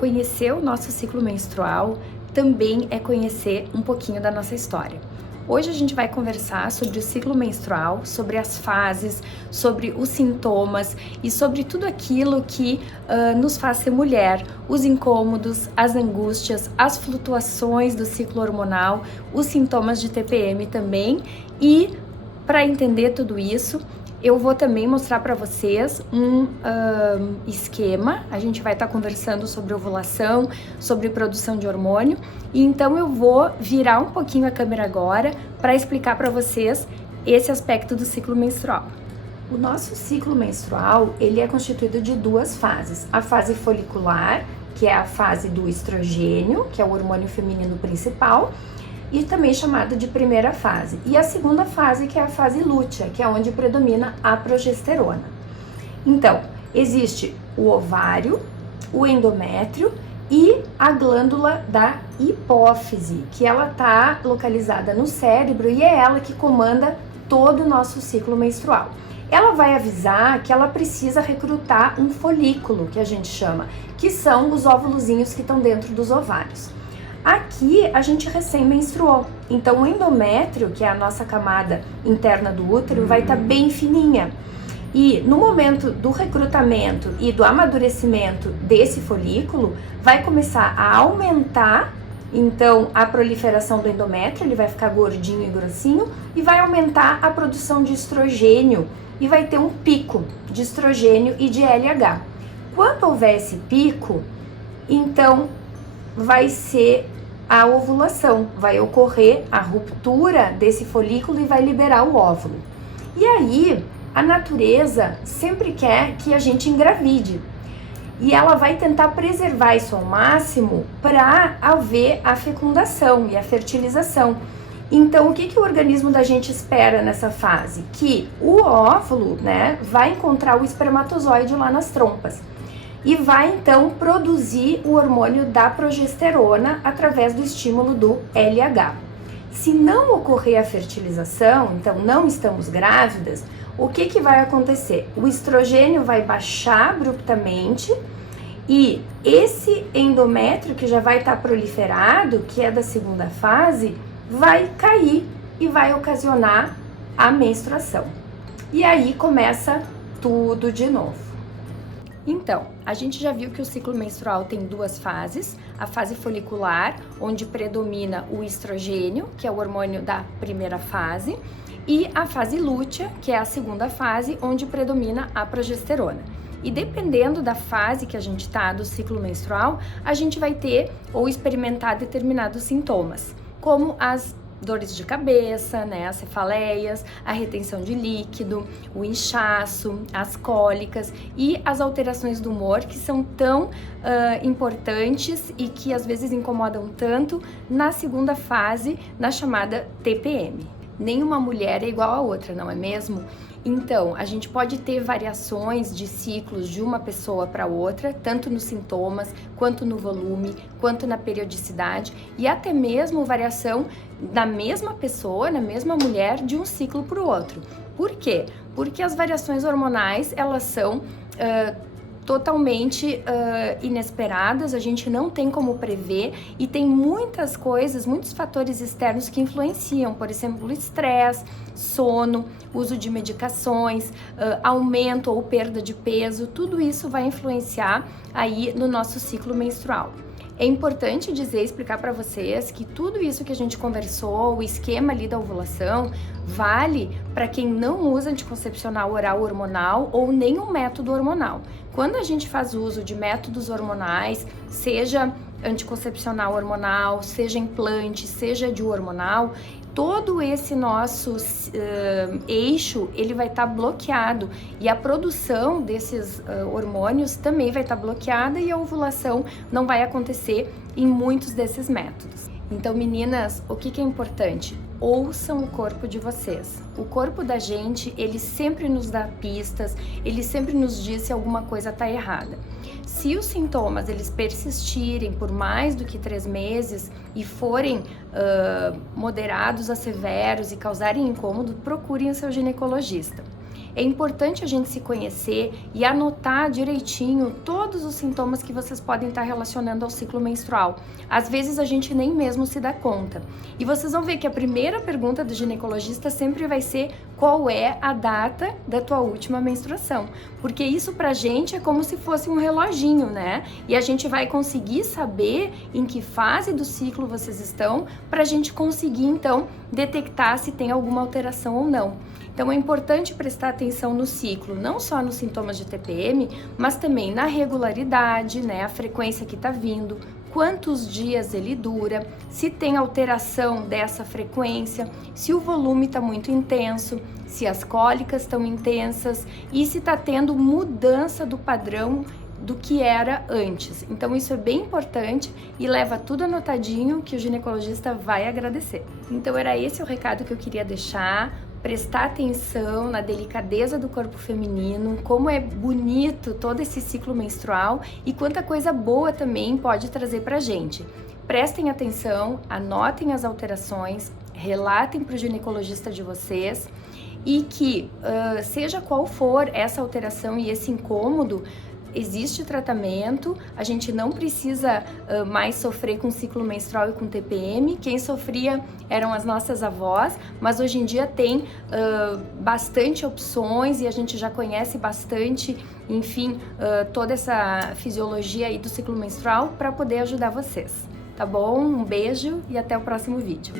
Conhecer o nosso ciclo menstrual também é conhecer um pouquinho da nossa história. Hoje a gente vai conversar sobre o ciclo menstrual, sobre as fases, sobre os sintomas e sobre tudo aquilo que nos faz ser mulher, os incômodos, as angústias, as flutuações do ciclo hormonal, os sintomas de TPM também. E para entender tudo isso, eu vou também mostrar para vocês um esquema. A gente vai estar conversando sobre ovulação, sobre produção de hormônio, e então eu vou virar um pouquinho a câmera agora para explicar para vocês esse aspecto do ciclo menstrual. O nosso ciclo menstrual, ele é constituído de duas fases. A fase folicular, que é a fase do estrogênio, que é o hormônio feminino principal, e também chamada de primeira fase. E a segunda fase, que é a fase lútea, que é onde predomina a progesterona. Então, existe o ovário, o endométrio e a glândula da hipófise, que ela está localizada no cérebro e é ela que comanda todo o nosso ciclo menstrual. Ela vai avisar que ela precisa recrutar um folículo, que a gente chama, que são os óvulozinhos que estão dentro dos ovários. Aqui a gente recém menstruou, então o endométrio, que é a nossa camada interna do útero, vai estar bem fininha. E no momento do recrutamento e do amadurecimento desse folículo, vai começar a aumentar, então, a proliferação do endométrio, ele vai ficar gordinho e grossinho, e vai aumentar a produção de estrogênio, e vai ter um pico de estrogênio e de LH. Quando houver esse pico, então vai ser a ovulação, vai ocorrer a ruptura desse folículo e vai liberar o óvulo. E aí, a natureza sempre quer que a gente engravide. E ela vai tentar preservar isso ao máximo para haver a fecundação e a fertilização. Então, o que o organismo da gente espera nessa fase? Que o óvulo, vai encontrar o espermatozoide lá nas trompas. E vai então produzir o hormônio da progesterona através do estímulo do LH. Se não ocorrer a fertilização, então não estamos grávidas, o que vai acontecer? O estrogênio vai baixar abruptamente e esse endométrio que já vai estar proliferado, que é da segunda fase, vai cair e vai ocasionar a menstruação. E aí começa tudo de novo. Então, a gente já viu que o ciclo menstrual tem duas fases, a fase folicular, onde predomina o estrogênio, que é o hormônio da primeira fase, e a fase lútea, que é a segunda fase, onde predomina a progesterona. E dependendo da fase que a gente está do ciclo menstrual, a gente vai ter ou experimentar determinados sintomas, como as dores de cabeça, as cefaleias, a retenção de líquido, o inchaço, as cólicas e as alterações do humor, que são tão importantes e que às vezes incomodam tanto na segunda fase, na chamada TPM. Nenhuma mulher é igual a outra, não é mesmo? Então, a gente pode ter variações de ciclos de uma pessoa para outra, tanto nos sintomas, quanto no volume, quanto na periodicidade, e até mesmo variação da mesma pessoa, na mesma mulher, de um ciclo para o outro. Por quê? Porque as variações hormonais, elas são totalmente inesperadas, a gente não tem como prever e tem muitas coisas, muitos fatores externos que influenciam, por exemplo, o estresse, sono, uso de medicações, aumento ou perda de peso, tudo isso vai influenciar aí no nosso ciclo menstrual. É importante explicar para vocês que tudo isso que a gente conversou, o esquema ali da ovulação, vale para quem não usa anticoncepcional oral hormonal ou nenhum método hormonal. Quando a gente faz uso de métodos hormonais, seja anticoncepcional hormonal, seja implante, seja de hormonal, todo esse nosso eixo, ele vai estar bloqueado e a produção desses hormônios também vai estar bloqueada e a ovulação não vai acontecer em muitos desses métodos. Então, meninas, o que é importante? Ouçam o corpo de vocês. O corpo da gente, ele sempre nos dá pistas, ele sempre nos diz se alguma coisa está errada. Se os sintomas eles persistirem por mais do que 3 meses e forem moderados a severos e causarem incômodo, procurem o seu ginecologista. é importante a gente se conhecer e anotar direitinho todos os sintomas que vocês podem estar relacionando ao ciclo menstrual. Às vezes a gente nem mesmo se dá conta. E vocês vão ver que a primeira pergunta do ginecologista sempre vai ser: qual é a data da tua última menstruação? Porque isso pra gente é como se fosse um reloginho, né? E a gente vai conseguir saber em que fase do ciclo vocês estão, pra gente conseguir então detectar se tem alguma alteração ou não. Então é importante prestar atenção no ciclo, não só nos sintomas de TPM, mas também na regularidade, né, a frequência que está vindo, quantos dias ele dura, se tem alteração dessa frequência, se o volume está muito intenso, se as cólicas estão intensas e se está tendo mudança do padrão do que era antes. Então isso é bem importante e leva tudo anotadinho que o ginecologista vai agradecer. Então era esse o recado que eu queria deixar. Prestar atenção na delicadeza do corpo feminino, como é bonito todo esse ciclo menstrual e quanta coisa boa também pode trazer pra gente. Prestem atenção, anotem as alterações, relatem para o ginecologista de vocês e que, seja qual for essa alteração e esse incômodo, existe tratamento, a gente não precisa mais sofrer com ciclo menstrual e com TPM. Quem sofria eram as nossas avós, mas hoje em dia tem bastante opções e a gente já conhece bastante, enfim, toda essa fisiologia aí do ciclo menstrual para poder ajudar vocês, tá bom? Um beijo e até o próximo vídeo.